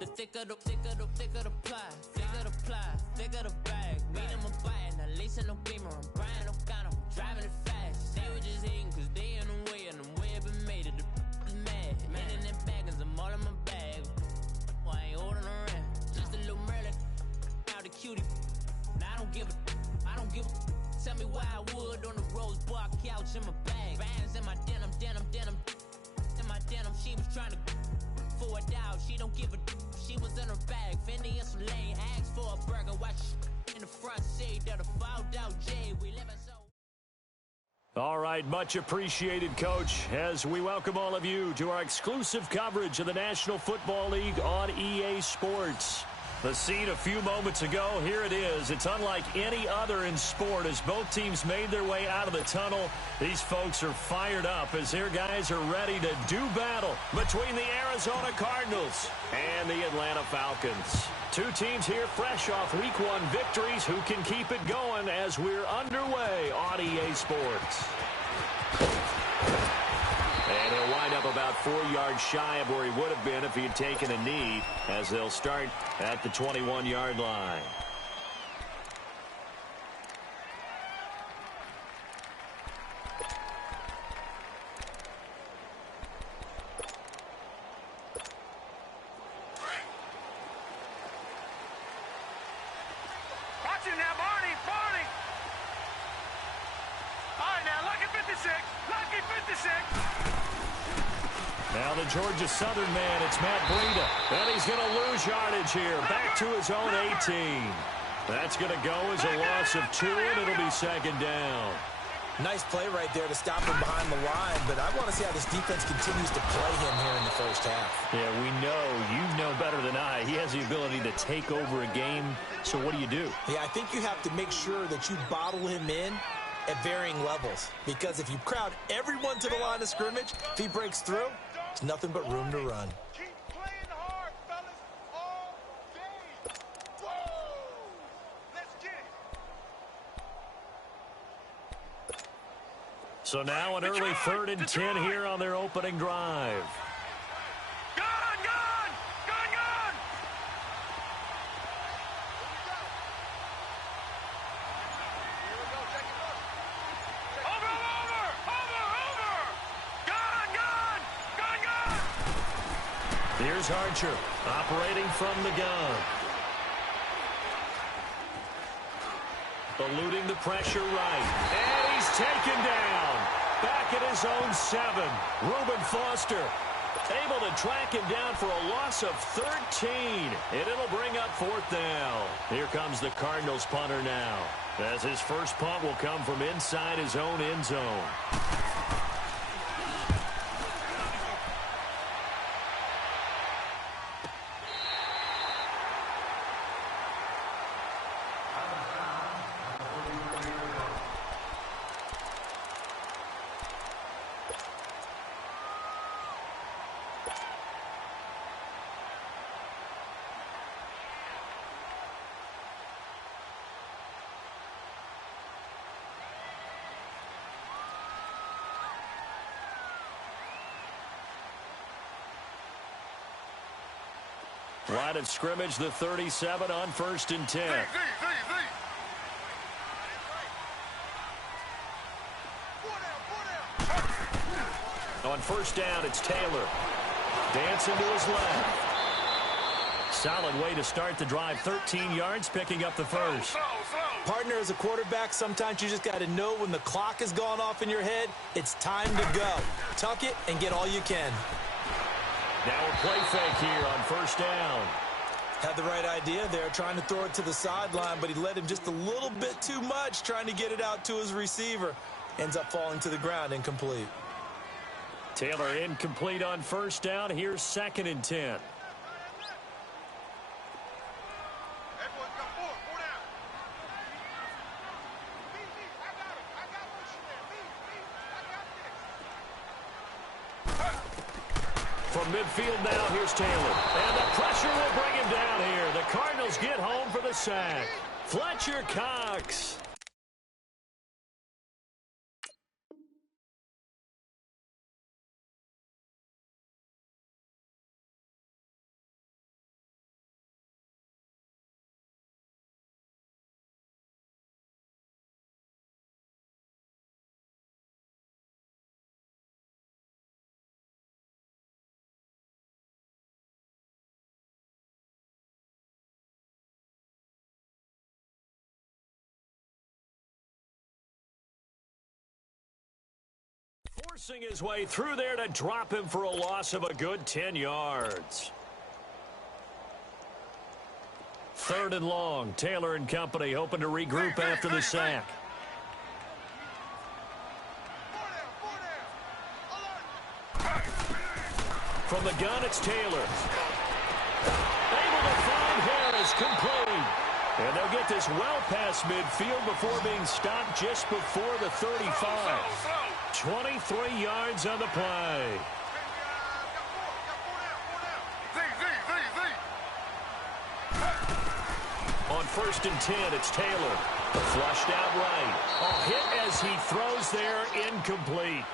The thicker the pie, thicker the bag. Meet them a bite, not lacing no beamer. I'm Brian O'Connor, driving it fast. They were just hating cause they in the way, and the way it been made it. The is mad. Man in them baggins, I'm all in my bag. I ain't holding around. Just a little Merlin, out the cutie. Now I don't give a. Tell me why I would on the rose bar couch in my bag. Bands in my denim. In my denim, she was trying to for a doubt. She don't give a. She was in her bag. Fendi and some lane hags for a burger. Watch in the front seat of the fouled out J. We live in so. All right, much appreciated, Coach, as we welcome all of you to our exclusive coverage of the National Football League on EA Sports. The scene a few moments ago, here it is. It's unlike any other in sport as both teams made their way out of the tunnel. These folks are fired up as their guys are ready to do battle between the Arizona Cardinals and the Atlanta Falcons. Two teams here fresh off Week 1 victories who can keep it going as we're underway on EA Sports. And he'll wind up about 4 yards shy of where he would have been if he had taken a knee, as they'll start at the 21-yard line. Watch it now, Barney! All right, now, lucky 56! Lucky 56! Now the Georgia Southern man, it's Matt Breida. And he's going to lose yardage here. Back to his own 18. That's going to go as a loss of 2, and it'll be second down. Nice play right there to stop him behind the line, but I want to see how this defense continues to play him here in the first half. Yeah, we know. You know better than I. He has the ability to take over a game, so what do you do? Yeah, I think you have to make sure that you bottle him in at varying levels, because if you crowd everyone to the line of scrimmage, if he breaks through, there's nothing but room to run. Keep playing hard, fellas, all day. Whoa! Let's get it. So now an early 3rd and 10 here on their opening drive. Gun! Here's Archer operating from the gun. Eluding the pressure right. And he's taken down. Back at his own 7. Reuben Foster able to track him down for a loss of 13. And it'll bring up 4th down. Here comes the Cardinals punter now, as his first punt will come from inside his own end zone. Line of scrimmage, the 37 on 1st and 10. On 1st down, it's Taylor. Dancing to his left. Solid way to start the drive. 13 yards, picking up the first. Partner, as a quarterback, sometimes you just got to know when the clock has gone off in your head, it's time to go. Tuck it and get all you can. Now a play fake here on 1st down. Had the right idea there, trying to throw it to the sideline, but he let him just a little bit too much, trying to get it out to his receiver. Ends up falling to the ground, incomplete. Taylor incomplete on 1st down. Here's 2nd and 10. From midfield now, here's Taylor. And the pressure will bring him down here. The Cardinals get home for the sack. Fletcher Cox. Forcing his way through there to drop him for a loss of a good 10 yards. 3rd and long. Taylor and company hoping to regroup after the sack. From the gun, it's Taylor. Able to find Harris, complete. And they'll get this well past midfield before being stopped just before the 35. 23 yards on the play. On 1st and 10, it's Taylor. Flushed out right. A hit as he throws there, incomplete.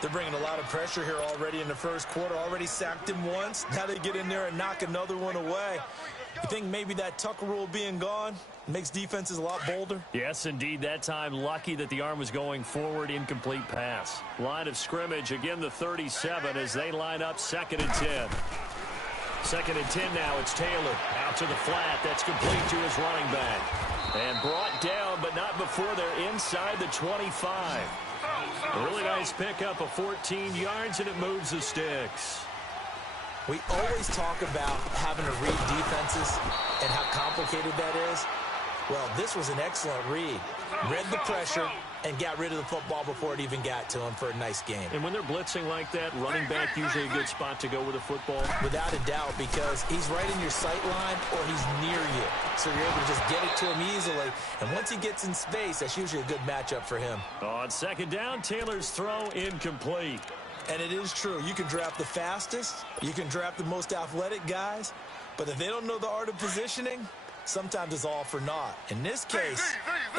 They're bringing a lot of pressure here already in the first quarter. Already sacked him once. Now they get in there and knock another one away. You think maybe that Tucker rule being gone makes defenses a lot bolder? Yes, indeed. That time, lucky that the arm was going forward. Incomplete pass. Line of scrimmage, again the 37 as they line up 2nd and 10. 2nd and 10 now. It's Taylor out to the flat. That's complete to his running back. And brought down, but not before they're inside the 25. A really nice pickup of 14 yards, and it moves the sticks. We always talk about having to read defenses and how complicated that is. Well, this was an excellent read. Read the pressure and got rid of the football before it even got to him for a nice game. And when they're blitzing like that, running back usually a good spot to go with the football? Without a doubt, because he's right in your sight line or he's near you. So you're able to just get it to him easily. And once he gets in space, that's usually a good matchup for him. On 2nd down, Taylor's throw incomplete. And it is true. You can draft the fastest. You can draft the most athletic guys. But if they don't know the art of positioning, sometimes it's all for naught. In this case,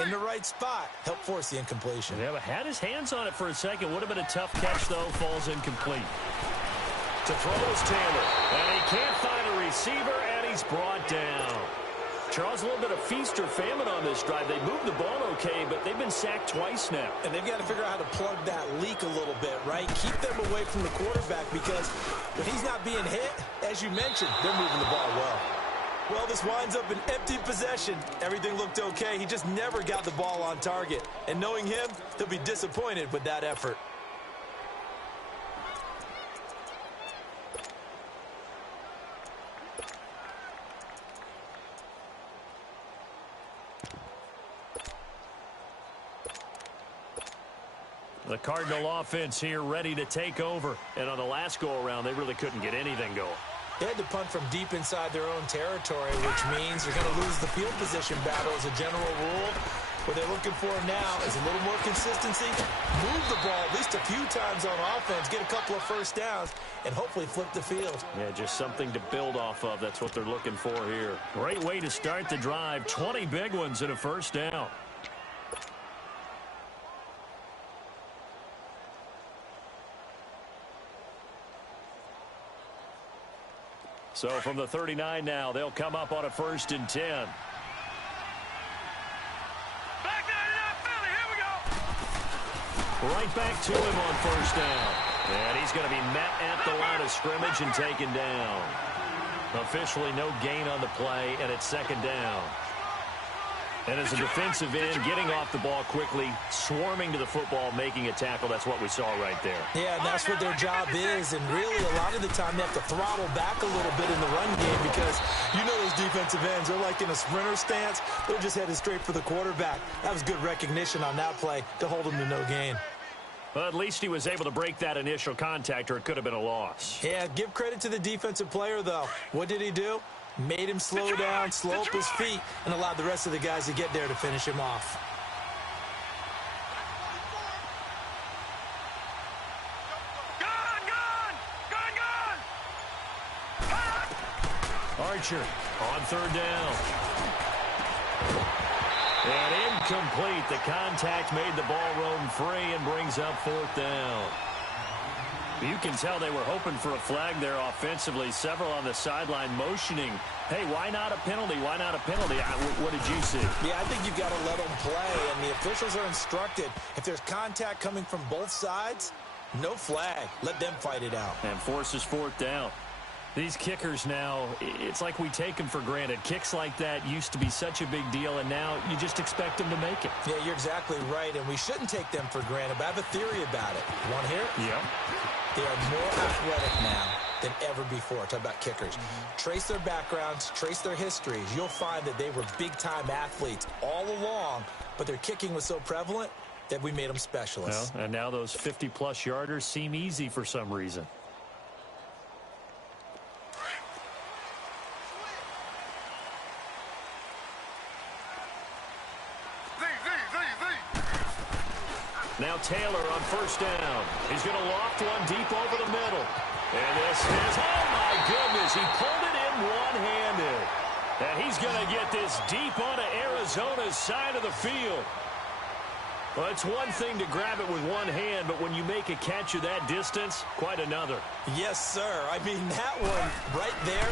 in the right spot, help force the incompletion. Yeah, but had his hands on it for a second. Would have been a tough catch, though. Falls incomplete. To throw is Taylor. And he can't find a receiver, and he's brought down. Charles, a little bit of feast or famine on this drive. They moved the ball okay, but they've been sacked twice now. And they've got to figure out how to plug that leak a little bit, right? Keep them away from the quarterback because when he's not being hit, as you mentioned, they're moving the ball well. Well, this winds up an empty possession. Everything looked okay. He just never got the ball on target. And knowing him, he'll be disappointed with that effort. The Cardinal offense here ready to take over. And on the last go-around, they really couldn't get anything going. They had to punt from deep inside their own territory, which means they're going to lose the field position battle as a general rule. What they're looking for now is a little more consistency, move the ball at least a few times on offense, get a couple of first downs, and hopefully flip the field. Yeah, just something to build off of. That's what they're looking for here. Great way to start the drive. 20 big ones and a first down. So from the 39 now, they'll come up on a 1st and 10. Back 99 Philly, here we go. Right back to him on 1st down. And he's going to be met at the line of scrimmage and taken down. Officially no gain on the play, and it's 2nd down. And as a defensive end, getting off the ball quickly, swarming to the football, making a tackle, that's what we saw right there. Yeah, and that's what their job is. And really, a lot of the time, they have to throttle back a little bit in the run game because you know those defensive ends, they're like in a sprinter stance. They're just headed straight for the quarterback. That was good recognition on that play to hold them to no gain. Well, at least he was able to break that initial contact, or it could have been a loss. Yeah, give credit to the defensive player, though. What did he do? Made him slow down, slow up his feet, and allowed the rest of the guys to get there to finish him off. Archer on 3rd down. And incomplete. The contact made the ball roam free and brings up 4th down. You can tell they were hoping for a flag there offensively. Several on the sideline motioning, hey, why not a penalty? Why not a penalty? What did you see? Yeah, I think you've got to let them play, and the officials are instructed. If there's contact coming from both sides, no flag. Let them fight it out. And forces 4th down. These kickers now, it's like we take them for granted. Kicks like that used to be such a big deal, and now you just expect them to make it. Yeah, you're exactly right, and we shouldn't take them for granted, but I have a theory about it. You want to hear it? Yeah. They are more athletic now than ever before. Talk about kickers. Trace their backgrounds, trace their histories. You'll find that they were big-time athletes all along, but their kicking was so prevalent that we made them specialists. Well, and now those 50-plus yarders seem easy for some reason. Now Taylor on first down. He's going to loft one deep over the middle. And this is, oh my goodness, he pulled it in one-handed. And he's going to get this deep onto Arizona's side of the field. Well, it's one thing to grab it with one hand, but when you make a catch of that distance, quite another. Yes, sir. I mean, that one right there,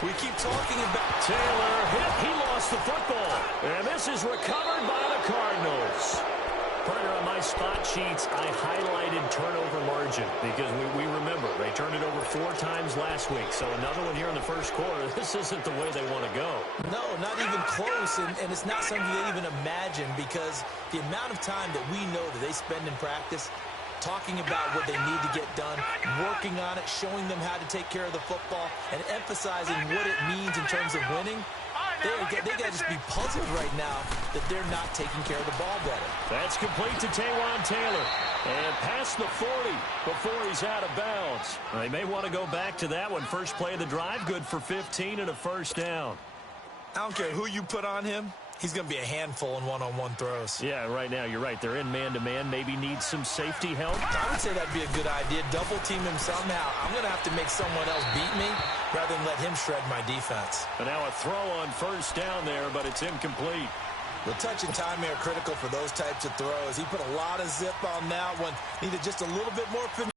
we keep talking about. Taylor hit. He lost the football. And this is recovered by the Cardinals. Partner, on my spot sheets, I highlighted turnover margin because we remember they turned it over 4 times last week. So another one here in the first quarter. This isn't the way they want to go. No, not even close, and it's not something they even imagine because the amount of time that we know that they spend in practice talking about what they need to get done, working on it, showing them how to take care of the football, and emphasizing what it means in terms of winning. They got to just be puzzled right now that they're not taking care of the ball better. That's complete to Taywan Taylor. And past the 40 before he's out of bounds. They may want to go back to that one. First play of the drive, good for 15 and a first down. I don't care who you put on him. He's going to be a handful in one-on-one throws. Yeah, right now, you're right. They're in man-to-man. Maybe need some safety help. I would say that'd be a good idea. Double team him somehow. I'm going to have to make someone else beat me rather than let him shred my defense. And now a throw on first down there, but it's incomplete. The touch and timing are critical for those types of throws. He put a lot of zip on that one. Needed just a little bit more finesse.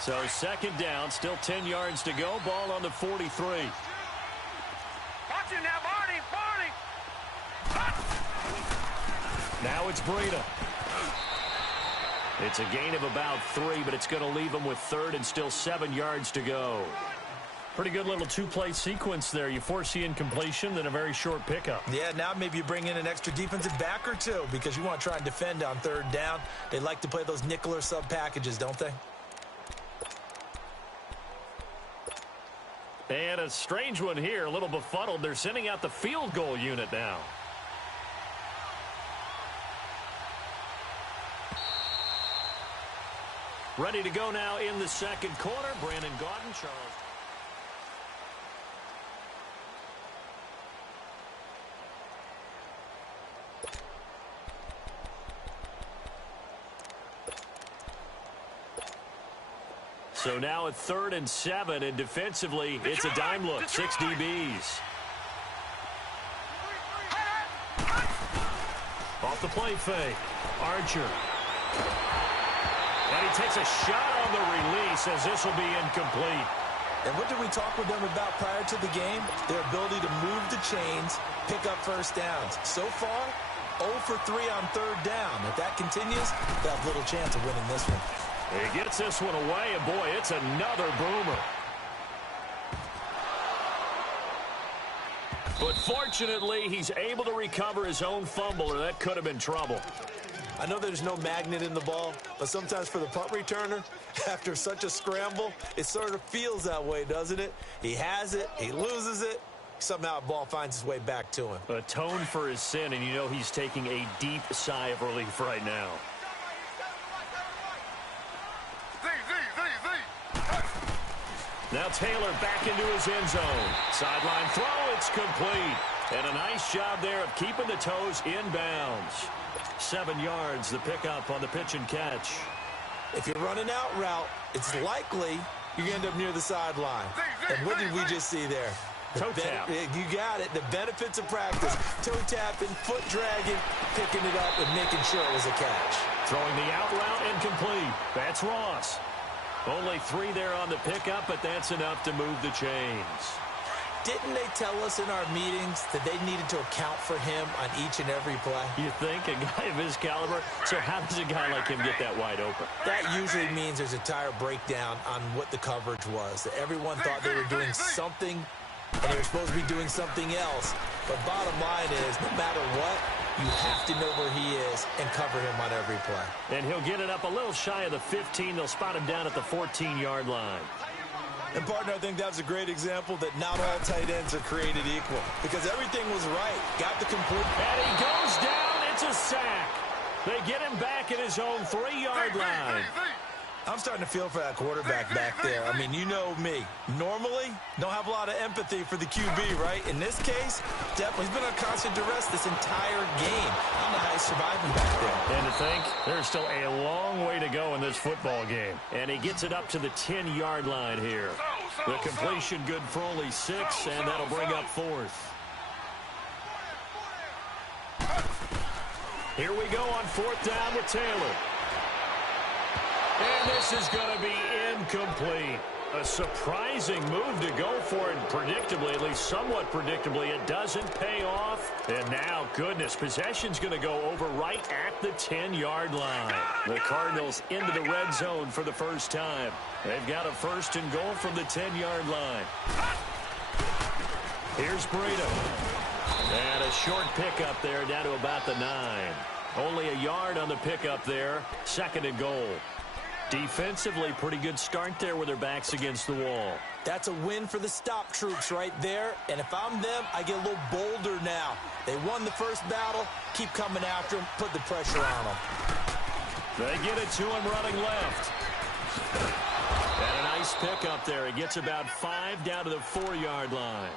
So second down, still 10 yards to go. Ball on the 43. Watch it now, Barney! Now it's Breida. It's a gain of about 3, but it's going to leave them with third and still 7 yards to go. Pretty good little two-play sequence there. You force the incompletion, then a very short pickup. Yeah, now maybe you bring in an extra defensive back or two because you want to try and defend on third down. They like to play those nickel or sub packages, don't they? And a strange one here, a little befuddled. They're sending out the field goal unit now. Ready to go now in the second quarter. Brandon Gaudin, Charles. So now at 3rd and 7, and defensively, it's a dime look, 6 DBs. Off the play fake, Archer. And he takes a shot on the release as this will be incomplete. And what did we talk with them about prior to the game? Their ability to move the chains, pick up first downs. So far, 0 for 3 on third down. If that continues, they'll have little chance of winning this one. He gets this one away, and boy, it's another boomer. But fortunately, he's able to recover his own fumble, or that could have been trouble. I know there's no magnet in the ball, but sometimes for the punt returner, after such a scramble, it sort of feels that way, doesn't it? He has it, he loses it, somehow the ball finds its way back to him. Atone for his sin, and you know he's taking a deep sigh of relief right now. Now Taylor back into his end zone. Sideline throw, it's complete. And a nice job there of keeping the toes inbounds. 7 yards, the pickup on the pitch and catch. If you're running out route, it's likely you end up near the sideline. And what did we just see there? Toe tap. You got it. The benefits of practice. Toe tapping, foot dragging, picking it up, and making sure it was a catch. Throwing the out route incomplete. That's Ross. Only 3 there on the pickup, but that's enough to move the chains. didn't they tell us in our meetings that they needed to account for him on each and every play? You think? A guy of his caliber? So how does a guy like him get that wide open? That usually means there's a tire breakdown on what the coverage was. That everyone thought they were doing something, and they were supposed to be doing something else. But bottom line is, no matter what, you have to know where he is and cover him on every play. And he'll get it up a little shy of the 15. They'll spot him down at the 14-yard line. And, partner, I think that was a great example that not all tight ends are created equal, because everything was right. Got the complete. And he goes down. It's a sack. They get him back at his own 3-yard line. I'm starting to feel for that quarterback back there. I mean, you know me. Normally, don't have a lot of empathy for the QB, right? In this case, definitely, he's been on constant duress this entire game. I don't know how he's surviving back there. And to think, there's still a long way to go in this football game. And he gets it up to the 10-yard line here. The completion good for only 6, and that'll bring up 4th. Here we go on 4th down with Taylor. And this is going to be incomplete. A surprising move to go for it, predictably, at least somewhat predictably. It doesn't pay off. And now, goodness, possession's going to go over right at the 10-yard line. The Cardinals into the red zone for the first time. They've got a 1st and goal from the 10-yard line. Here's Breida. And a short pickup there down to about the 9. Only a yard on the pickup there. 2nd and goal. Defensively, pretty good start there with their backs against the wall. That's a win for the stop troops right there. And if I'm them, I get a little bolder now. They won the first battle. Keep coming after them. Put the pressure on them. They get it to him running left. And a nice pickup there. He gets about 5 down to the 4-yard line.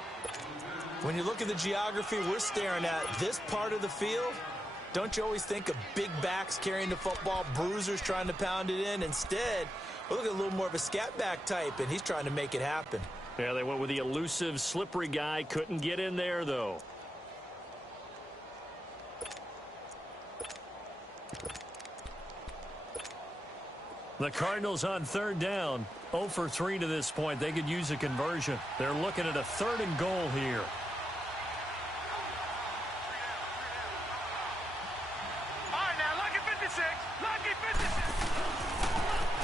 When you look at the geography we're staring at, this part of the field, don't you always think of big backs carrying the football, bruisers trying to pound it in? Instead, we look at a little more of a scat back type, and he's trying to make it happen. Yeah, they went with the elusive, slippery guy. Couldn't get in there, though. The Cardinals on 3rd down. 0 for 3 to this point. They could use a conversion. They're looking at a 3rd and goal here.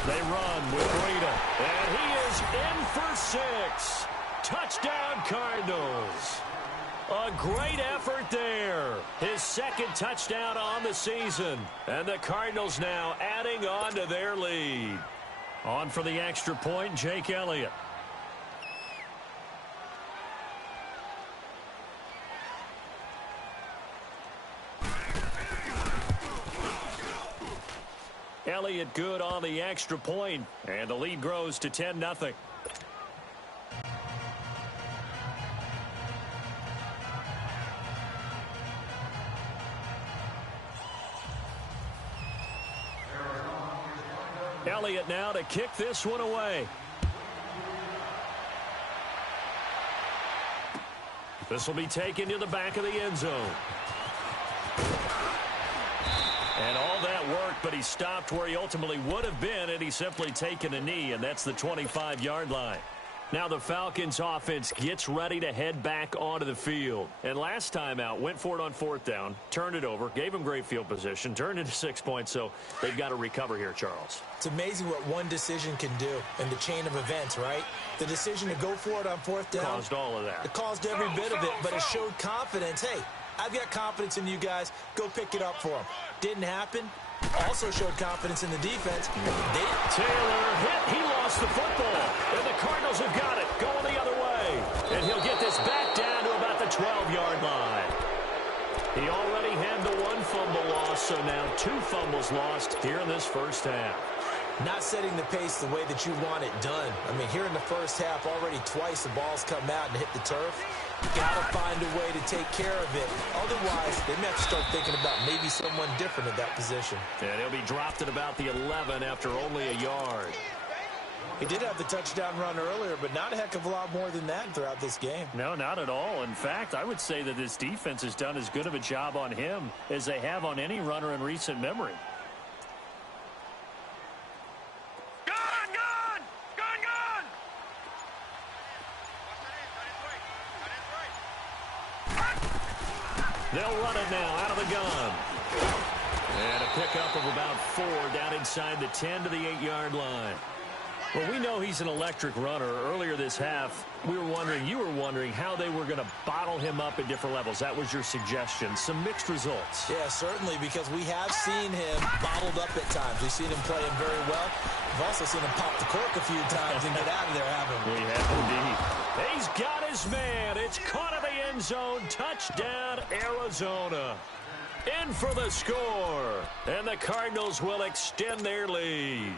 They run with Breida, and he is in for 6. Touchdown, Cardinals. A great effort there. His 2nd touchdown on the season. And the Cardinals now adding on to their lead. On for the extra point, Jake Elliott. Elliott good on the extra point, and the lead grows to 10-0. Elliott now to kick this one away. This will be taken to the back of the end zone. And all that work, but he stopped where he ultimately would have been had he simply taken a knee, and that's the 25-yard line. Now the Falcons offense gets ready to head back onto the field. And last time out, went for it on 4th down, turned it over, gave him great field position, turned into 6 points, so they've got to recover here, Charles. It's amazing what one decision can do in the chain of events, right? The decision to go for it on 4th down. Caused all of that. It caused every bit of it, but it showed confidence. Hey, I've got confidence in you guys. Go pick it up for them. Didn't happen. Also showed confidence in the defense. Taylor hit. He lost the football. And the Cardinals have got it. Going the other way. And he'll get this back down to about the 12-yard line. He already had the 1 fumble loss, so now 2 fumbles lost here in this first half. Not setting the pace the way that you want it done. I mean, here in the first half, already twice the ball's come out and hit the turf. Got to find a way to take care of it. Otherwise, they may have to start thinking about maybe someone different at that position. And he'll be dropped at about the 11 after only a yard. He did have the touchdown run earlier, but not a heck of a lot more than that throughout this game. No, not at all. In fact, I would say that this defense has done as good of a job on him as they have on any runner in recent memory. They'll run it now out of the gun. And a pickup of about 4 down inside the 10 to the 8-yard line. Well, we know he's an electric runner. Earlier this half, you were wondering how they were going to bottle him up at different levels. That was your suggestion. Some mixed results. Yeah, certainly, because we have seen him bottled up at times. We've seen him playing very well. We've also seen him pop the cork a few times and get out of there, haven't we? We have indeed. He's got his man. It's caught in the end zone. Touchdown, Arizona. In for the score. And the Cardinals will extend their lead.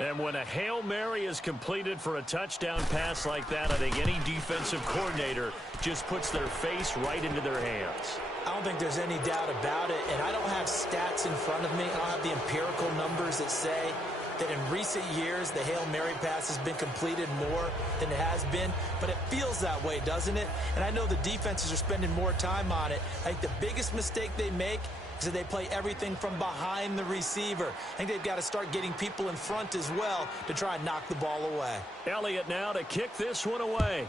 And when a Hail Mary is completed for a touchdown pass like that, I think any defensive coordinator just puts their face right into their hands. I don't think there's any doubt about it, and I don't have stats in front of me. I don't have the empirical numbers that say that in recent years the Hail Mary pass has been completed more than it has been, but it feels that way, doesn't it? And I know the defenses are spending more time on it. I think the biggest mistake they make is that they play everything from behind the receiver. I think they've got to start getting people in front as well to try and knock the ball away. Elliott now to kick this one away.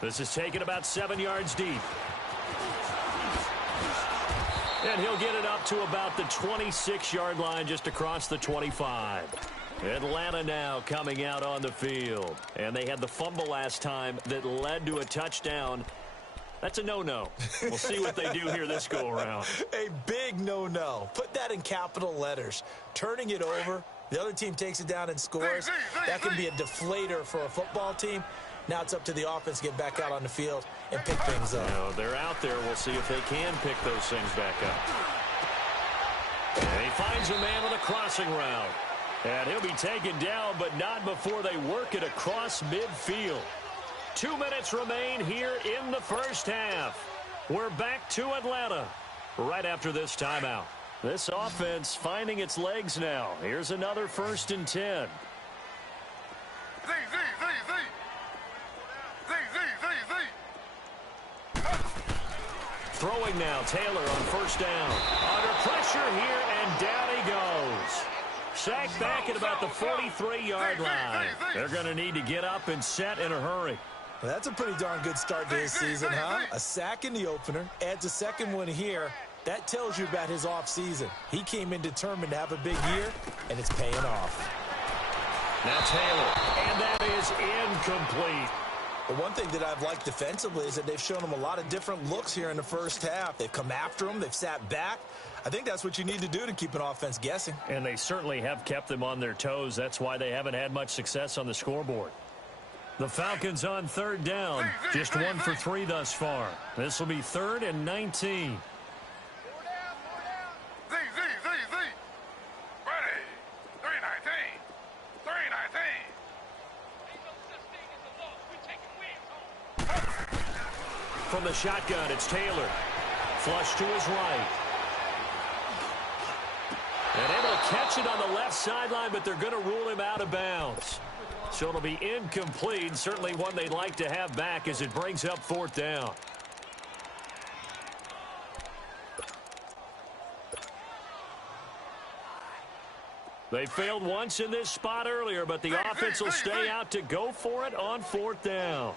This is taken about 7 yards deep. And he'll get it up to about the 26-yard line, just across the 25. Atlanta now coming out on the field. And they had the fumble last time that led to a touchdown. That's a no-no. We'll see what they do here this go-around. A big no-no. Put that in capital letters. Turning it over, the other team takes it down and scores. That can be a deflator for a football team. Now it's up to the offense to get back out on the field and pick things up. Now, they're out there. We'll see if they can pick those things back up. And he finds a man on the crossing route. And he'll be taken down, but not before they work it across midfield. 2 minutes remain here in the first half. We're back to Atlanta right after this timeout. This offense finding its legs now. Here's another 1st and 10. Throwing now, Taylor on 1st down. Under pressure here, and down he goes. Sacked back at about the 43-yard line. They're going to need to get up and set in a hurry. Well, that's a pretty darn good start to his season, huh? A sack in the opener, adds a second one here. That tells you about his offseason. He came in determined to have a big year, and it's paying off. Now Taylor, and that is incomplete. The one thing that I've liked defensively is that they've shown him a lot of different looks here in the first half. They've come after him. They've sat back. I think that's what you need to do to keep an offense guessing. And they certainly have kept them on their toes. That's why they haven't had much success on the scoreboard. The Falcons on 3rd down. Just 1 for 3 thus far. This will be 3rd and 19. From the shotgun, it's Taylor. Flush to his right. And able to catch it on the left sideline, but they're going to rule him out of bounds. So it'll be incomplete. Certainly one they'd like to have back as it brings up 4th down. They failed once in this spot earlier, but the offense will stay out to go for it on 4th down.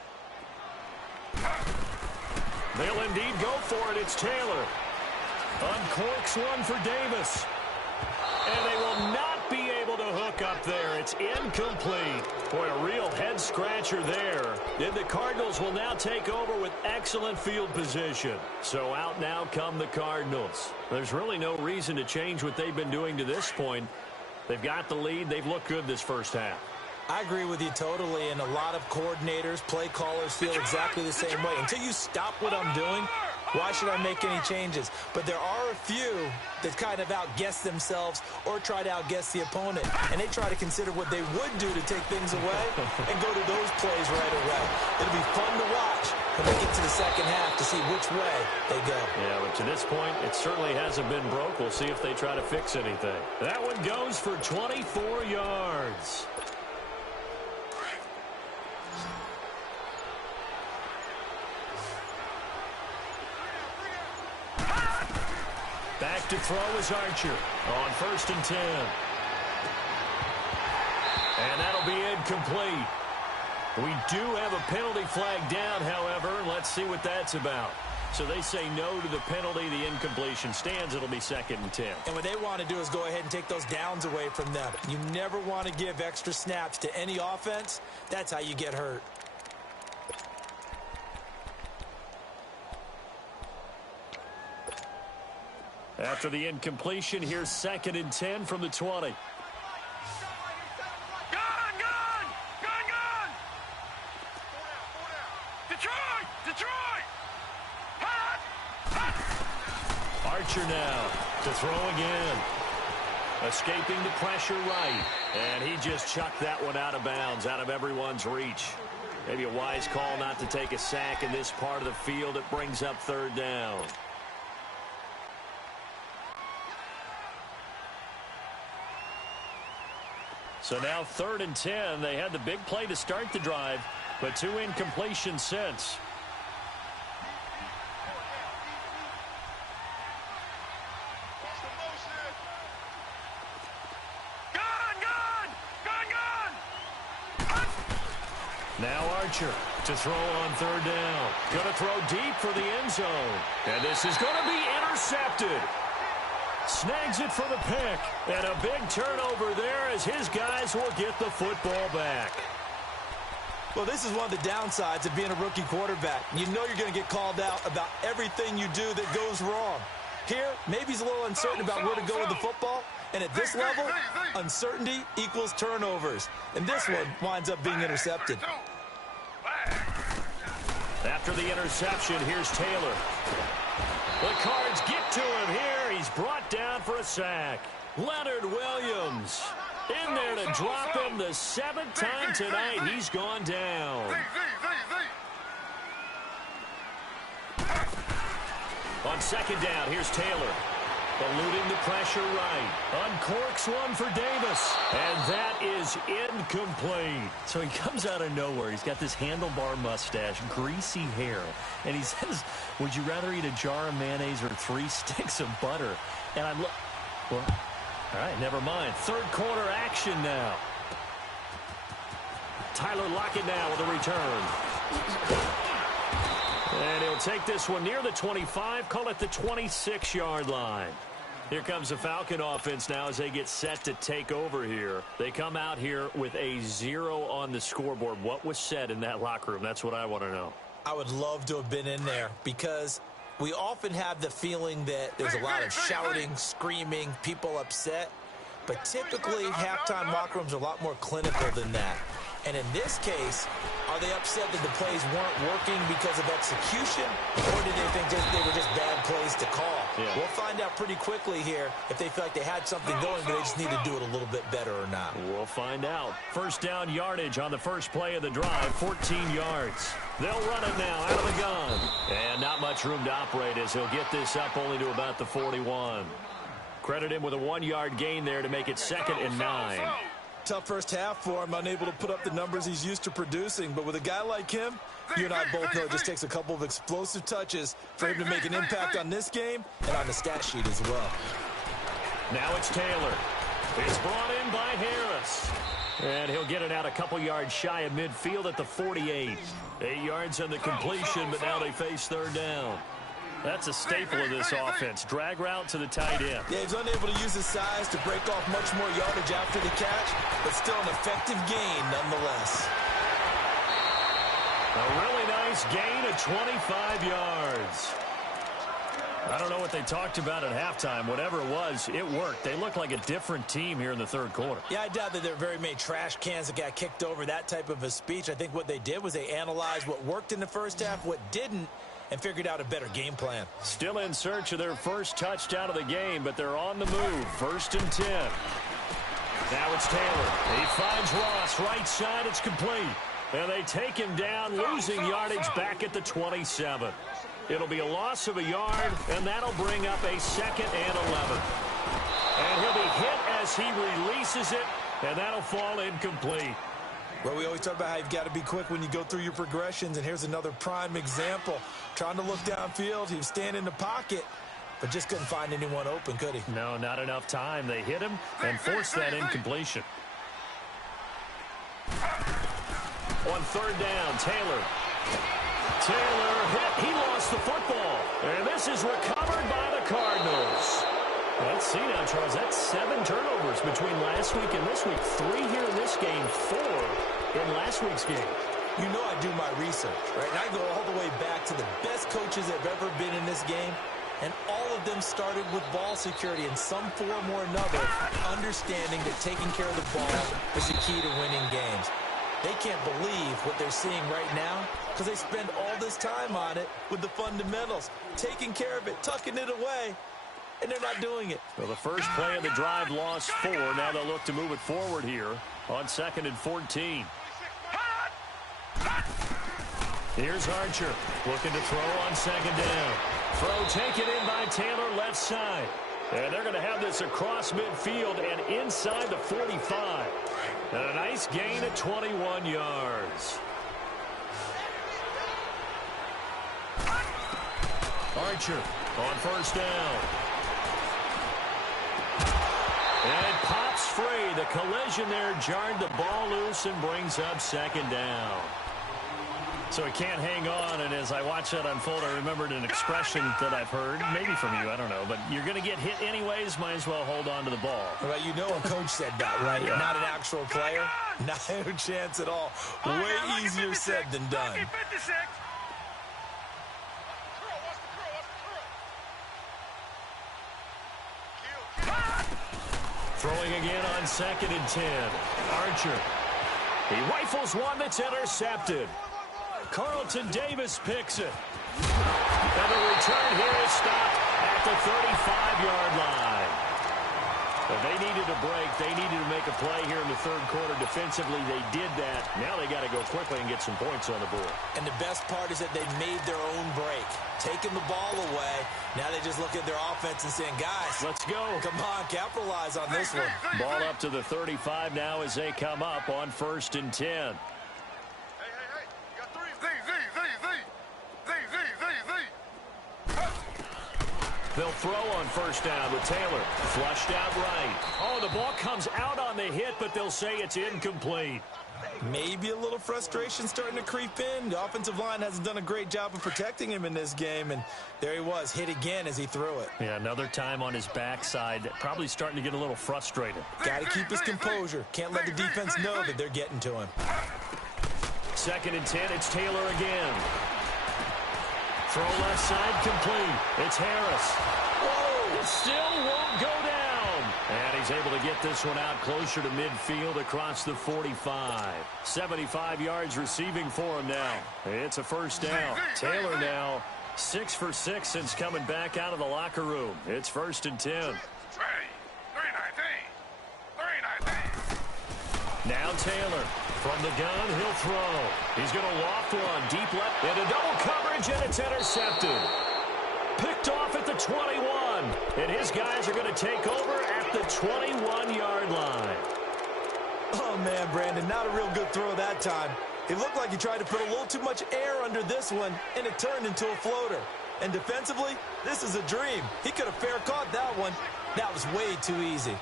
They'll indeed go for it. It's Taylor. Uncorks one for Davis. And they will not be able to hook up there. It's incomplete. Boy, a real head-scratcher there. And the Cardinals will now take over with excellent field position. So out now come the Cardinals. There's really no reason to change what they've been doing to this point. They've got the lead. They've looked good this first half. I agree with you totally, and a lot of coordinators, play callers feel exactly the same way. Until you stop what I'm doing, why should I make any changes? But there are a few that kind of outguess themselves or try to outguess the opponent, and they try to consider what they would do to take things away and go to those plays right away. It'll be fun to watch when they get to the second half to see which way they go. Yeah, but to this point, it certainly hasn't been broke. We'll see if they try to fix anything. That one goes for 24 yards. Back to throw is Archer on 1st and 10. And that'll be incomplete. We do have a penalty flag down, however. Let's see what that's about. So they say no to the penalty. The incompletion stands. It'll be 2nd and 10. And what they want to do is go ahead and take those downs away from them. You never want to give extra snaps to any offense. That's how you get hurt. After the incompletion, here's 2nd and 10 from the 20. Archer now to throw again. Escaping the pressure right. And he just chucked that one out of bounds, out of everyone's reach. Maybe a wise call not to take a sack in this part of the field. It brings up 3rd down. So now 3rd and 10. They had the big play to start the drive, but 2 incompletions since. Now Archer to throw on 3rd down. Going to throw deep for the end zone. And this is going to be intercepted. Snags it for the pick. And a big turnover there as his guys will get the football back. Well, this is one of the downsides of being a rookie quarterback. You know you're going to get called out about everything you do that goes wrong. Here, maybe he's a little uncertain about where to go with the football. And at this level, uncertainty equals turnovers. And this one winds up being intercepted. After the interception, here's Taylor. The Cards get to him here. He's brought down for a sack. Leonard Williams in there to drop him the 7th time tonight. He's gone down. On 2nd down, here's Taylor. Eluding the pressure right. Uncorks one for Davis. And that is incomplete. So he comes out of nowhere. He's got this handlebar mustache, greasy hair. And he says, would you rather eat a jar of mayonnaise or 3 sticks of butter? And I'm well, all right, never mind. 3rd quarter action now. Tyler Lockett now with a return. And he'll take this one near the 25, call it the 26-yard line. Here comes the Falcon offense now as they get set to take over here. They come out here with a 0 on the scoreboard. What was said in that locker room? That's what I want to know. I would love to have been in there because we often have the feeling that there's a lot of shouting, screaming, people upset. But typically, halftime locker rooms are a lot more clinical than that. And in this case, are they upset that the plays weren't working because of execution, or did they think they were just bad plays to call? Yeah. We'll find out pretty quickly here if they feel like they had something going, but they just need to do it a little bit better or not. We'll find out. 1st down yardage on the first play of the drive, 14 yards. They'll run it now out of the gun. And not much room to operate as he'll get this up only to about the 41. Credit him with a 1-yard gain there to make it 2nd and 9. Tough first half for him, unable to put up the numbers he's used to producing. But with a guy like him, you and I both know it just takes a couple of explosive touches for him to make an impact on this game and on the stat sheet as well. Now it's Taylor. It's brought in by Harris. And he'll get it out a couple yards shy of midfield at the 48. 8 yards on the completion, but now they face 3rd down. That's a staple of this offense. Drag route to the tight end. Yeah, he's unable to use his size to break off much more yardage after the catch, but still an effective gain nonetheless. A really nice gain of 25 yards. I don't know what they talked about at halftime. Whatever it was, it worked. They look like a different team here in the 3rd quarter. Yeah, I doubt that there are very many trash cans that got kicked over, that type of a speech. I think what they did was they analyzed what worked in the first half, what didn't, and figured out a better game plan. Still in search of their first touchdown of the game, but they're on the move. 1st and 10. Now it's Taylor. He finds Ross right side. It's complete. And they take him down, losing yardage back at the 27. It'll be a loss of a yard, and that'll bring up a 2nd and 11. And he'll be hit as he releases it, and that'll fall incomplete. Well, we always talk about how you've got to be quick when you go through your progressions, and here's another prime example. Trying to look downfield, he was standing in the pocket, but just couldn't find anyone open, could he? No, not enough time. They hit him and forced that incompletion. On third down, Taylor hit. He lost the football. And this is recovered by the Cardinals. Let's see now, Charles. That's 7 turnovers between last week and this week. 3 here in this game, 4 in last week's game. You know I do my research, right? And I go all the way back to the best coaches that have ever been in this game. And all of them started with ball security in some form or another, understanding that taking care of the ball is the key to winning games. They can't believe what they're seeing right now because they spend all this time on it with the fundamentals, taking care of it, tucking it away, and they're not doing it. Well, the first play of the drive lost 4. Now they'll look to move it forward here on 2nd and 14. Here's Archer looking to throw on 2nd down. Throw taken in by Taylor left side. And they're going to have this across midfield and inside the 45. And a nice gain of 21 yards. Archer on 1st down. And it pops free. The collision there jarred the ball loose and brings up 2nd down. So he can't hang on, and as I watch that unfold, I remembered an expression that I've heard, maybe from you, I don't know, but you're going to get hit anyways, might as well hold on to the ball. Well, you know a coach said that, right? Yeah. Not an actual player. Not a chance at all. Way easier said than done. Throwing again on 2nd and 10. Archer. He rifles one that's intercepted. Carlton Davis picks it. And the return here is stopped at the 35-yard line. But they needed a break. They needed to make a play here in the 3rd quarter. Defensively, they did that. Now they got to go quickly and get some points on the board. And the best part is that they made their own break. Taking the ball away. Now they just look at their offense and saying, guys, let's go. Come on, capitalize on this one. Ball up to the 35 now as they come up on 1st and 10. They'll throw on 1st down with Taylor. Flushed out right. Oh, the ball comes out on the hit, but they'll say it's incomplete. Maybe a little frustration starting to creep in. The offensive line hasn't done a great job of protecting him in this game, and there he was, hit again as he threw it. Yeah, another time on his backside, probably starting to get a little frustrated. Got to keep his composure. Can't let the defense know that they're getting to him. 2nd and 10, it's Taylor again. Throw left side complete. It's Harris. Whoa! It still won't go down. And he's able to get this one out closer to midfield across the 45. 75 yards receiving for him now. It's a 1st down. Taylor now 6 for 6 since coming back out of the locker room. It's 1st and 10. Now Taylor from the gun, he'll throw. He's going to loft one deep left into double coverage, and it's intercepted. Picked off at the 21, and his guys are going to take over at the 21-yard line. Oh, man, Brandon, not a real good throw that time. It looked like he tried to put a little too much air under this one, and it turned into a floater. And defensively, this is a dream. He could have fair caught that one. That was way too easy.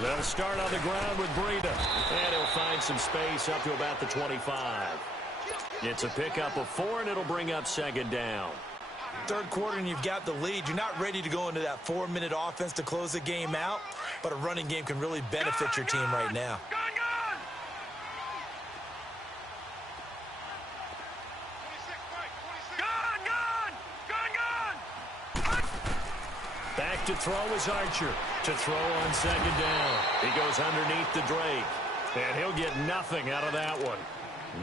They'll start on the ground with Breida, and he'll find some space up to about the 25. It's a pickup of 4, and it'll bring up 2nd down. 3rd quarter, and you've got the lead. You're not ready to go into that 4-minute offense to close the game out, but a running game can really benefit your team right now. Back to throw is Archer. To throw on 2nd down. He goes underneath the Drake. And he'll get nothing out of that one.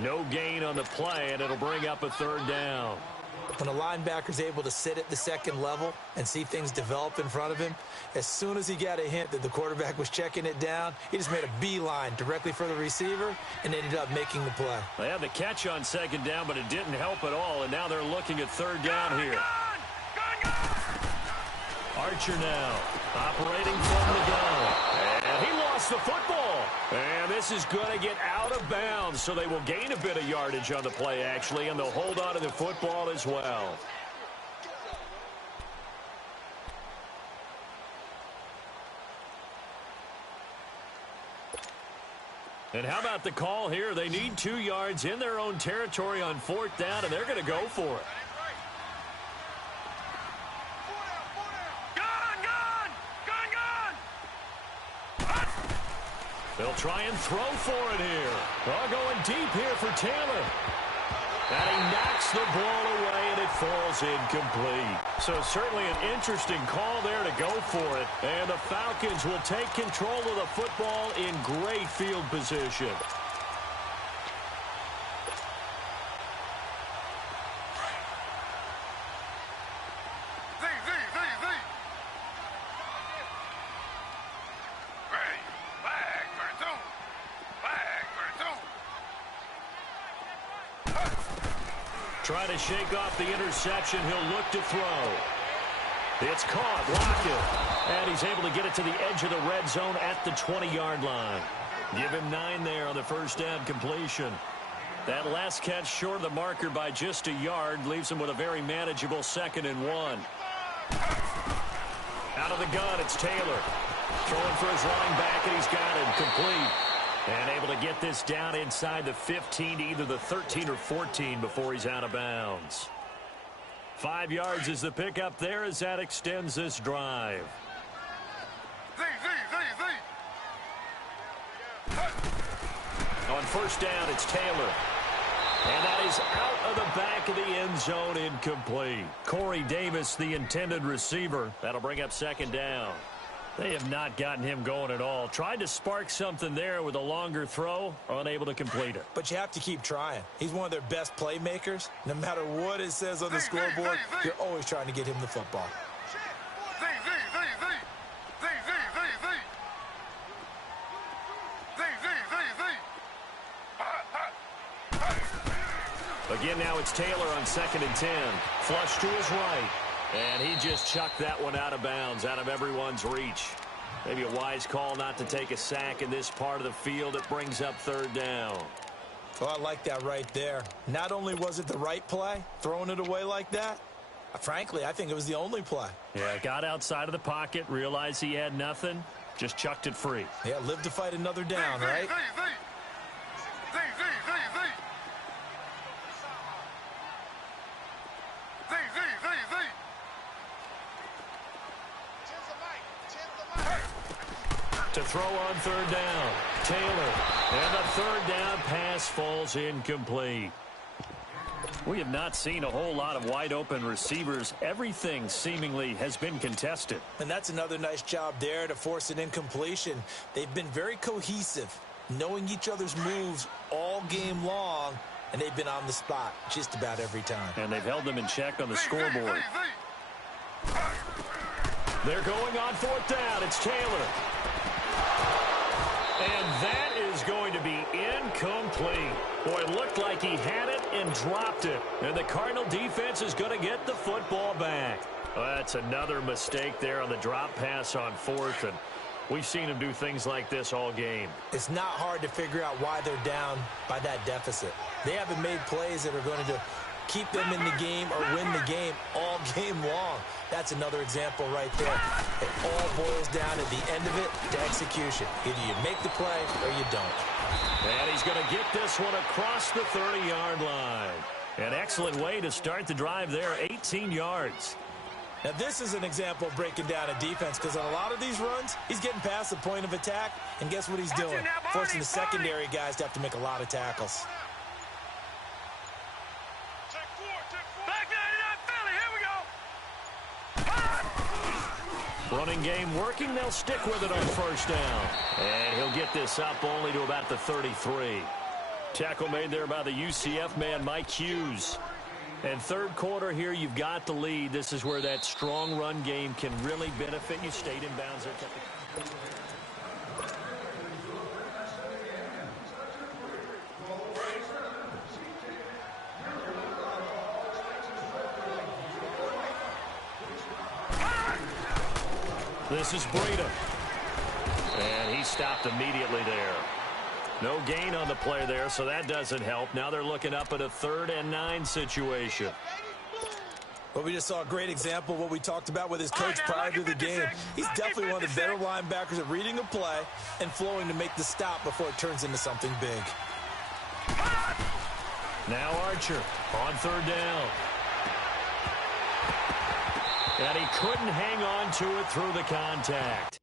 No gain on the play, and it'll bring up a 3rd down. When a linebacker's able to sit at the 2nd level and see things develop in front of him, as soon as he got a hint that the quarterback was checking it down, he just made a beeline directly for the receiver and ended up making the play. They had the catch on 2nd down, but it didn't help at all, and now they're looking at 3rd down here. Archer now operating from the gun. And he lost the football. And this is going to get out of bounds, so they will gain a bit of yardage on the play, actually, and they'll hold on to the football as well. And how about the call here? They need 2 yards in their own territory on 4th down, and they're going to go for it. They'll try and throw for it here. Going deep here for Taylor. And he knocks the ball away, and it falls incomplete. So certainly an interesting call there to go for it. And the Falcons will take control of the football in great field position. Try to shake off the interception. He'll look to throw. It's caught. Lockett. And he's able to get it to the edge of the red zone at the 20-yard line. Give him 9 there on the first down completion. That last catch short of the marker by just a yard leaves him with a very manageable 2nd and 1. Out of the gun, it's Taylor. Throwing for his running back, and he's got it complete. And able to get this down inside the 15 to either the 13 or 14 before he's out of bounds. 5 yards is the pickup there as that extends this drive. On first down, it's Taylor. And that is out of the back of the end zone, incomplete. Corey Davis, the intended receiver. That'll bring up 2nd down. They have not gotten him going at all. Tried to spark something there with a longer throw, unable to complete it. But you have to keep trying. He's one of their best playmakers. No matter what it says on the scoreboard, you're always trying to get him the football. Again, now it's Taylor on 2nd and 10. Flush to his right. And he just chucked that one out of bounds, out of everyone's reach. Maybe a wise call not to take a sack in this part of the field. It brings up 3rd down. Well, I like that right there. Not only was it the right play, throwing it away like that, frankly, I think it was the only play. Yeah, got outside of the pocket, realized he had nothing, just chucked it free. Yeah, live to fight another down, right? To throw on 3rd down, Taylor. And the 3rd down pass falls incomplete. We have not seen a whole lot of wide-open receivers. Everything seemingly has been contested. And that's another nice job there to force an incompletion. They've been very cohesive, knowing each other's moves all game long, and they've been on the spot just about every time. And they've held them in check on the scoreboard. They're going on 4th down. It's Taylor. And that is going to be incomplete. Boy, it looked like he had it and dropped it. And the Cardinal defense is going to get the football back. Well, that's another mistake there on the drop pass on 4th. And we've seen him do things like this all game. It's not hard to figure out why they're down by that deficit. They haven't made plays that are going to keep them in the game or win the game all game long. That's another example right there. It all boils down at the end of it to execution. Either you make the play or you don't. And he's going to get this one across the 30-yard line. An excellent way to start the drive there, 18 yards. Now, this is an example of breaking down a defense because on a lot of these runs, he's getting past the point of attack, and guess what he's doing? Forcing the secondary guys to have to make a lot of tackles. Running game working. They'll stick with it on first down. And he'll get this up only to about the 33. Tackle made there by the UCF man, Mike Hughes. And 3rd quarter here, you've got the lead. This is where that strong run game can really benefit you. Stayed in bounds there. This is Breida. And he stopped immediately there. No gain on the play there, so that doesn't help. Now they're looking up at a 3rd and 9 situation. Well, we just saw a great example of what we talked about with his coach prior to the game. He's definitely one of the better linebackers at reading a play and flowing to make the stop before it turns into something big. Now Archer on third down. And he couldn't hang on to it through the contact.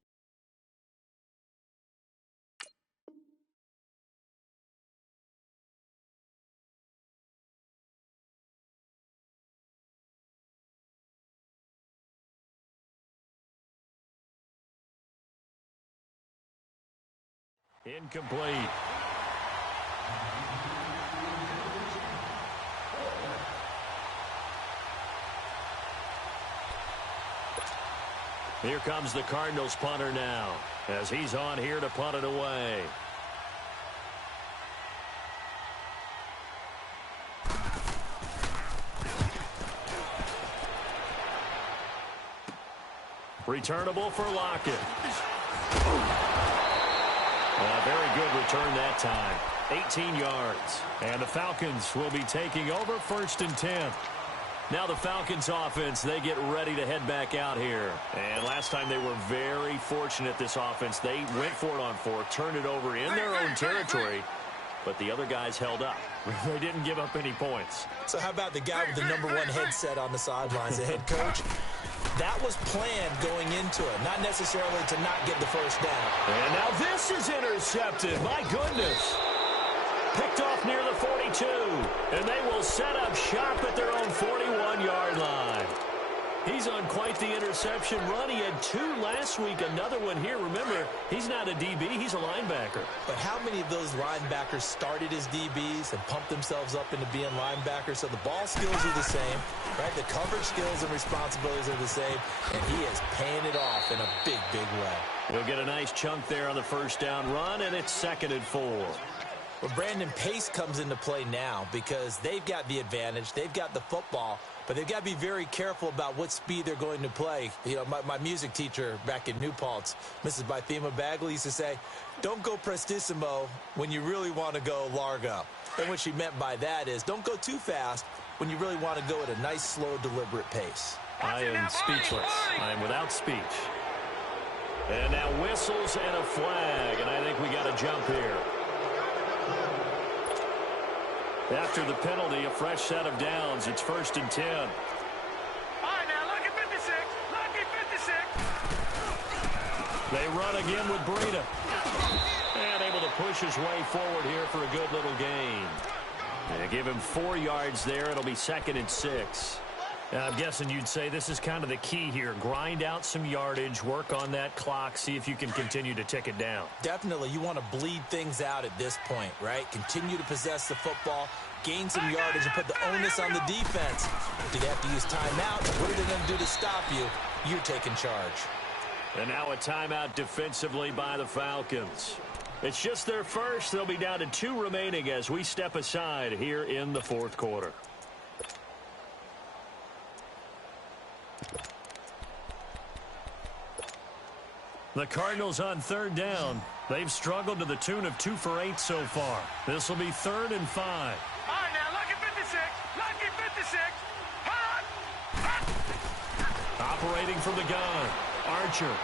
Incomplete. Here comes the Cardinals punter now, as he's on here to punt it away. Returnable for Lockett. A very good return that time. 18 yards. And the Falcons will be taking over 1st and 10. Now the Falcons offense, they get ready to head back out here. And last time they were very fortunate, this offense. They went for it on 4, turned it over in their own territory, but the other guys held up. They didn't give up any points. So how about the guy with the #1 headset on the sidelines, the head coach? That was planned going into it, not necessarily to not get the first down. And now this is intercepted. My goodness. Picked off near the 42. And they will set up shop at their own 41-yard line. He's on quite the interception run. He had 2 last week, another one here. Remember, he's not a DB, he's a linebacker. But how many of those linebackers started as DBs and pumped themselves up into being linebackers? So the ball skills are the same, right? The coverage skills and responsibilities are the same, and he is paying it off in a big, big way. He'll get a nice chunk there on the first down run, and it's 2nd and 4. Well, Brandon, pace comes into play now because they've got the advantage. They've got the football, but they've got to be very careful about what speed they're going to play. You know, my music teacher back in New Paltz, Mrs. Bythema Bagley, used to say, don't go prestissimo when you really want to go largo. And what she meant by that is don't go too fast when you really want to go at a nice, slow, deliberate pace. I am speechless. I am without speech. And now whistles and a flag, and I think we got a jump here. After the penalty, a fresh set of downs. It's 1st and 10. All right, now, lucky 56. Lucky 56. They run again with Breida. And able to push his way forward here for a good little gain. And they give him 4 yards there. It'll be 2nd and 6. I'm guessing you'd say this is kind of the key here. Grind out some yardage, work on that clock, see if you can continue to tick it down. Definitely. You want to bleed things out at this point, right? Continue to possess the football, gain some yardage, and put the onus on the defense. Do they have to use timeouts? What are they going to do to stop you? You're taking charge. And now a timeout defensively by the Falcons. It's just their first. They'll be down to 2 remaining as we step aside here in the 4th quarter. The Cardinals on 3rd down. They've struggled to the tune of 2 for 8 so far. This will be 3rd and 5. All right, now, lucky 56. Lucky 56. Hot. Hot. Operating from the gun, Archer.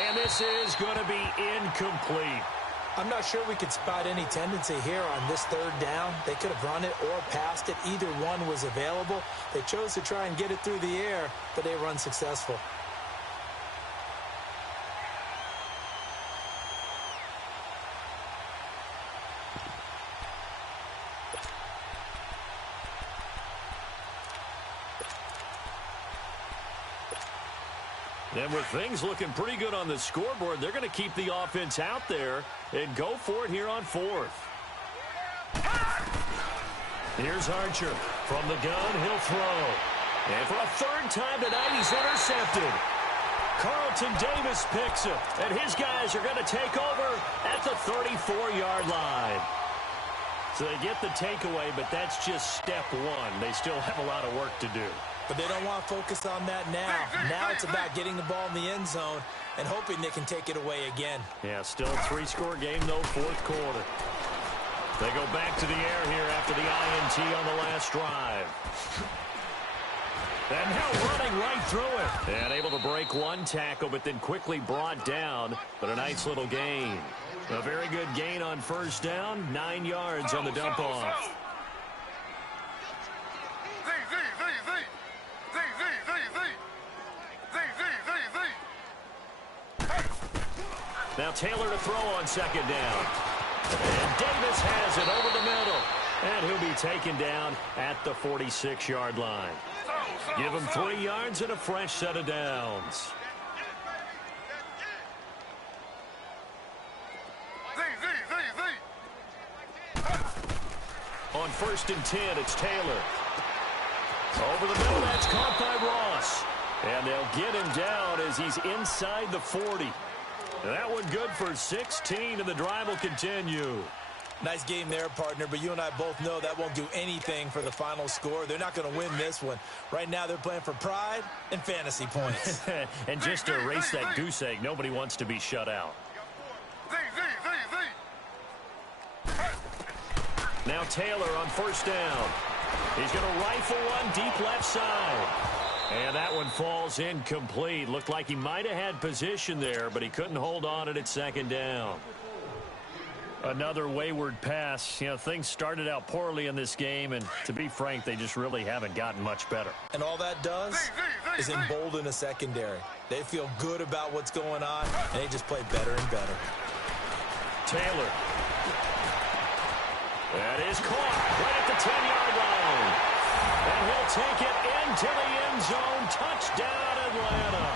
And this is going to be incomplete. I'm not sure we could spot any tendency here on this 3rd down. They could have run it or passed it. Either one was available. They chose to try and get it through the air, but they were unsuccessful. And with things looking pretty good on the scoreboard, they're going to keep the offense out there and go for it here on 4th. Here's Archer. From the gun, he'll throw. And for a 3rd time tonight, he's intercepted. Carlton Davis picks it, and his guys are going to take over at the 34-yard line. So they get the takeaway, but that's just step 1. They still have a lot of work to do. But they don't want to focus on that now. Now it's about getting the ball in the end zone and hoping they can take it away again. Yeah, still a 3-score game, though, 4th quarter. They go back to the air here after the INT on the last drive. And now running right through it. And able to break one tackle, but then quickly brought down. But a nice little gain. A very good gain on first down. 9 yards on the dump-off. Now Taylor to throw on second down. And Davis has it over the middle. And he'll be taken down at the 46-yard line. Give him 3 yards and a fresh set of downs. On 1st and 10, it's Taylor. Over the middle, that's caught by Ross. And they'll get him down as he's inside the 40. That one good for 16, and the drive will continue. Nice game there, partner, but you and I both know that won't do anything for the final score. They're not going to win this one. Right now, they're playing for pride and fantasy points. And just to erase that goose egg, nobody wants to be shut out. Now Taylor on first down. He's going to rifle one deep left side. And that one falls incomplete. Looked like he might have had position there, but he couldn't hold on at second down. Another wayward pass. You know, things started out poorly in this game, and to be frank, they just really haven't gotten much better. And all that does is embolden a secondary. They feel good about what's going on, and they just play better and better. Taylor. That is caught right at the 10-yard line. And he'll take it into the end zone. Touchdown, Atlanta.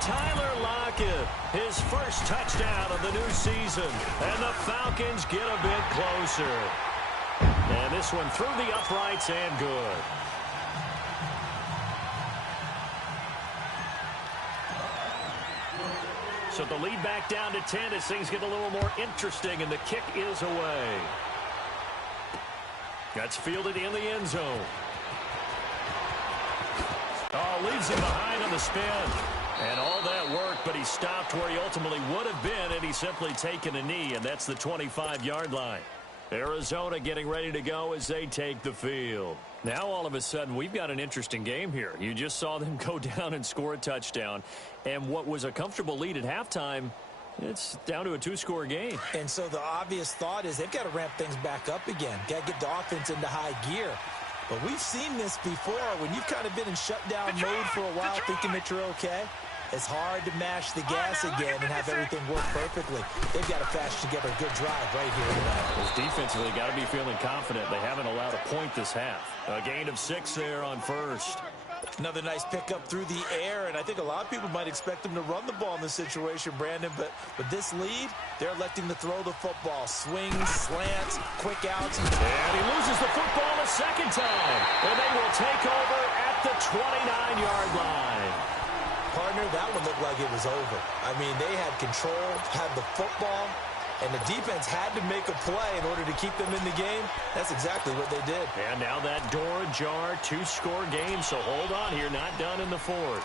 Tyler Lockett, his first touchdown of the new season. And the Falcons get a bit closer. And this one through the uprights and good. So the lead back down to 10 as things get a little more interesting, and the kick is away. That's fielded in the end zone. Oh, leaves him behind on the spin. And all that work, but he stopped where he ultimately would have been, and he's simply taken a knee, and that's the 25-yard line. Arizona getting ready to go as they take the field. Now, all of a sudden, we've got an interesting game here. You just saw them go down and score a touchdown. And what was a comfortable lead at halftime, it's down to a 2-score game. And so the obvious thought is they've got to ramp things back up again. Got to get the offense into high gear. But we've seen this before when you've kind of been in shutdown mode for a while thinking that you're okay. It's hard to mash the gas again and have everything work perfectly. They've got to fashion together a good drive right here tonight. Those defensively got to be feeling confident. They haven't allowed a point this half. A gain of 6 there on first. Another nice pickup through the air, and I think a lot of people might expect them to run the ball in this situation, Brandon, but with this lead, they're electing to throw the football. Swings, slants, quick outs. And he loses the football a second time, and they will take over at the 29-yard line. Partner, that one looked like it was over. I mean, they had control, had the football, and the defense had to make a play in order to keep them in the game. That's exactly what they did. And now that door ajar, 2-score game, so hold on here, not done in the fourth.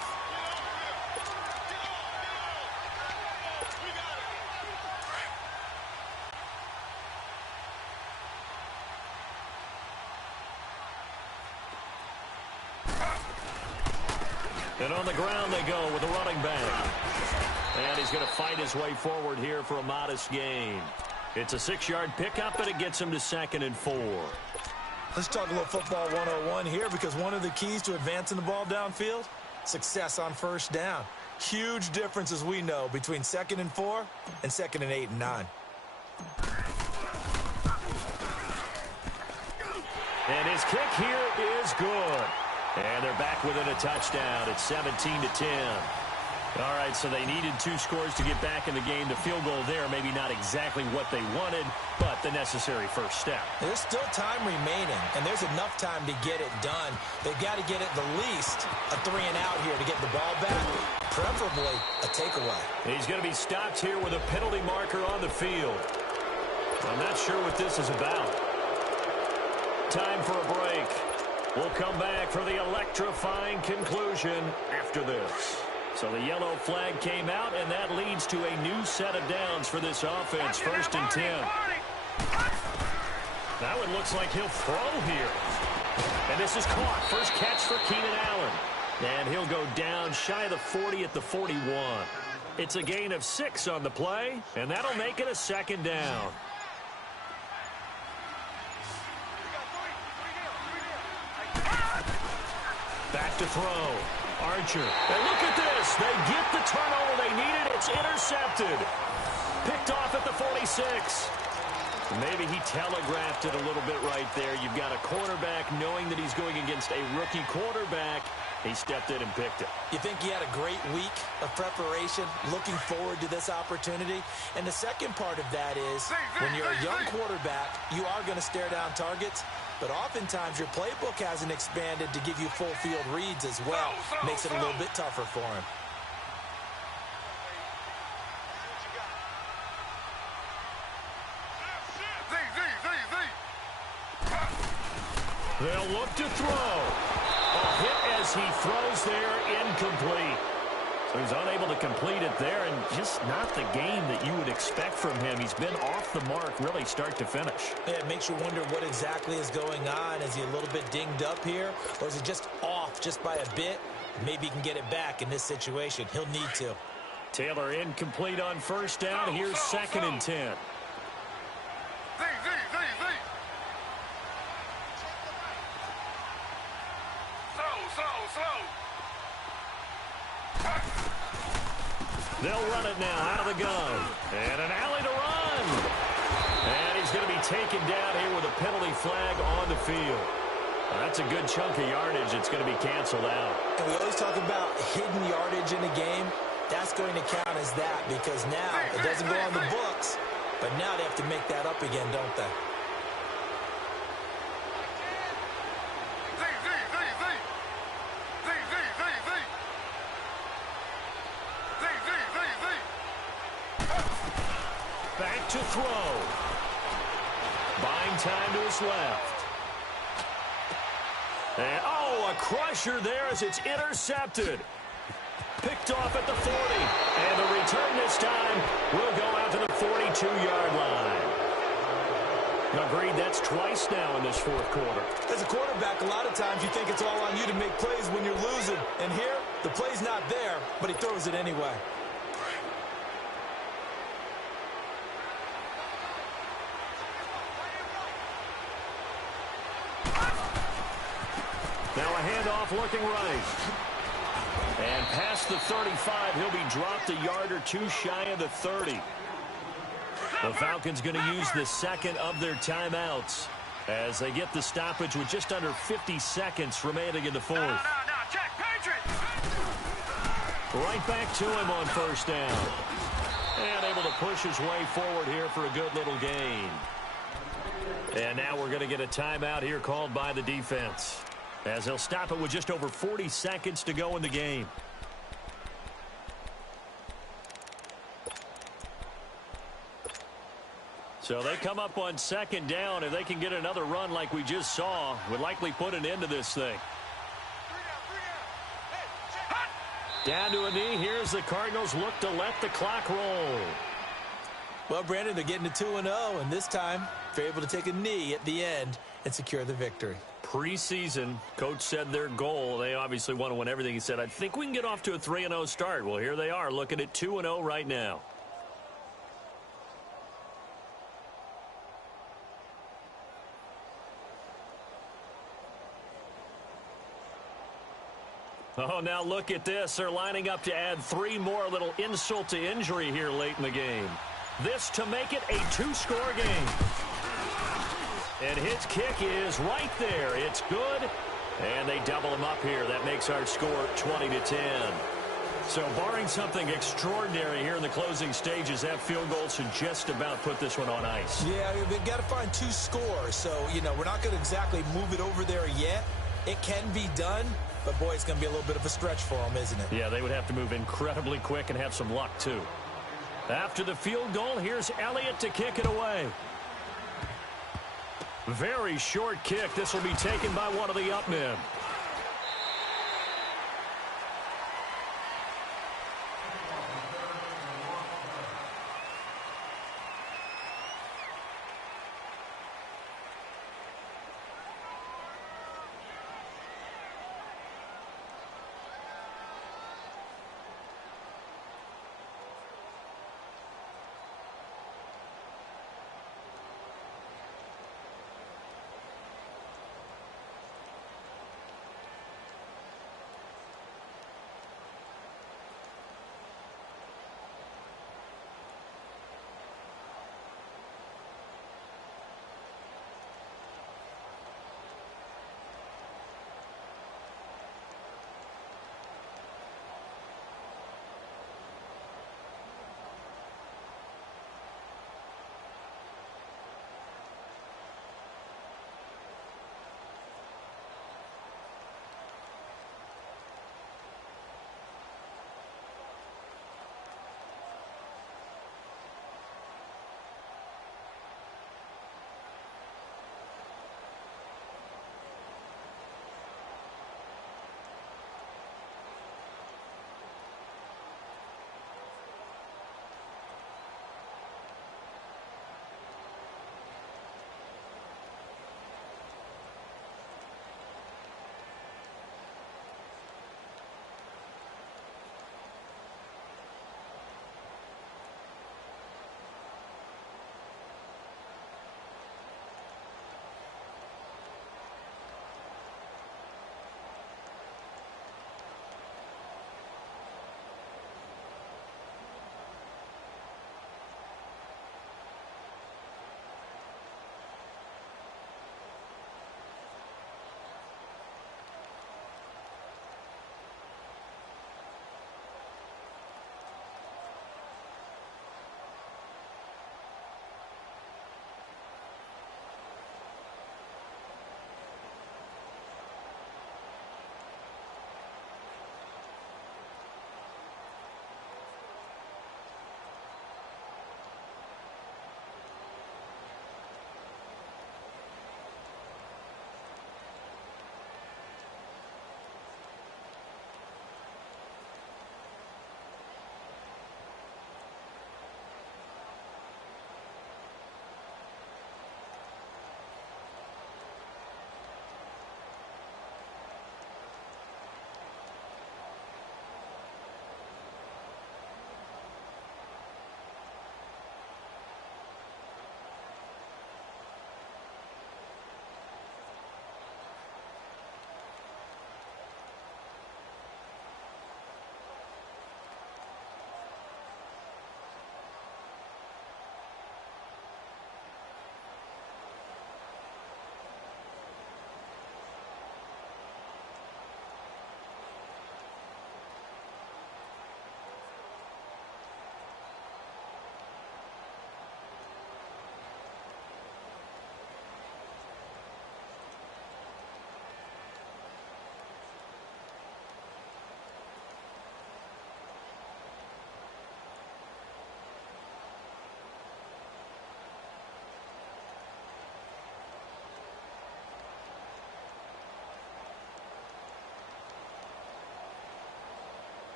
And on the ground they go with a running back. And he's going to fight his way forward here for a modest gain. It's a 6-yard pickup, and it gets him to 2nd and 4. Let's talk a little football 101 here, because one of the keys to advancing the ball downfield, success on first down. Huge difference, as we know, between 2nd and 4 and 2nd and 8 and 9. And his kick here is good. And they're back within a touchdown. It's 17-10. All right, so they needed 2 scores to get back in the game. The field goal there, maybe not exactly what they wanted, but the necessary first step. There's still time remaining, and there's enough time to get it done. They've got to get at the least a 3-and-out here to get the ball back, preferably a takeaway. He's going to be stopped here with a penalty marker on the field. I'm not sure what this is about. Time for a break. We'll come back for the electrifying conclusion after this. So the yellow flag came out, and that leads to a new set of downs for this offense. 1st and 10. Now it looks like he'll throw here. And this is caught. First catch for Keenan Allen. And he'll go down shy of the 40 at the 41. It's a gain of 6 on the play, and that'll make it a second down. Back to throw. Archer. And look at this. They get the turnover they needed. It's intercepted. Picked off at the 46. Maybe he telegraphed it a little bit right there. You've got a quarterback knowing that he's going against a rookie quarterback. He stepped in and picked it. You think he had a great week of preparation, looking forward to this opportunity? And the second part of that is when you're a young quarterback, you are going to stare down targets. But oftentimes your playbook hasn't expanded to give you full field reads as well. Makes it a little bit tougher for him. They'll look to throw. A hit as he throws there, incomplete. So he's unable to complete it there, and just not the game that you would expect from him. He's been off the mark really start to finish. Yeah, it makes you wonder what exactly is going on. Is he a little bit dinged up here, or is he just off just by a bit? Maybe he can get it back in this situation. He'll need to. Taylor incomplete on first down. Here's second and 10. They'll run it now out of the gun. And an alley to run. And he's going to be taken down here with a penalty flag on the field. That's a good chunk of yardage. It's going to be canceled out. And we always talk about hidden yardage in a game. That's going to count as that because now it doesn't go on the books. But now they have to make that up again, don't they? Back to throw. Buying time to his left. And, a crusher there as it's intercepted. Picked off at the 40. And the return this time will go out to the 42-yard line. Agreed, that's twice now in this fourth quarter. As a quarterback, a lot of times you think it's all on you to make plays when you're losing. And here, the play's not there, but he throws it anyway. Now a handoff looking right. And past the 35, he'll be dropped a yard or two shy of the 30. The Falcons going to use the second of their timeouts as they get the stoppage with just under 50 seconds remaining in the fourth. No, check, Patriots! Right back to him on first down. And able to push his way forward here for a good little gain. And now we're going to get a timeout here called by the defense, as they'll stop it with just over 40 seconds to go in the game. So they come up on second down. If they can get another run like we just saw, would likely put an end to this thing. Down to a knee. Here's the Cardinals look to let the clock roll. Well, Brandon, they're getting to 2-0, and this time they're able to take a knee at the end and secure the victory. Preseason, coach said their goal, they obviously want to win everything. He said, I think we can get off to a 3-0 start. Well, here they are looking at 2-0 right now. Oh, now look at this. They're lining up to add 3 more, little insult to injury here late in the game. This to make it a 2-score game. And his kick is right there. It's good. And they double him up here. That makes our score 20-10. So barring something extraordinary here in the closing stages, that field goal should just about put this one on ice. Yeah, they've got to find 2 scores. So, we're not going to exactly move it over there yet. It can be done. But, boy, it's going to be a little bit of a stretch for them, isn't it? Yeah, they would have to move incredibly quick and have some luck, too. After the field goal, here's Elliott to kick it away. Very short kick. This will be taken by one of the up men.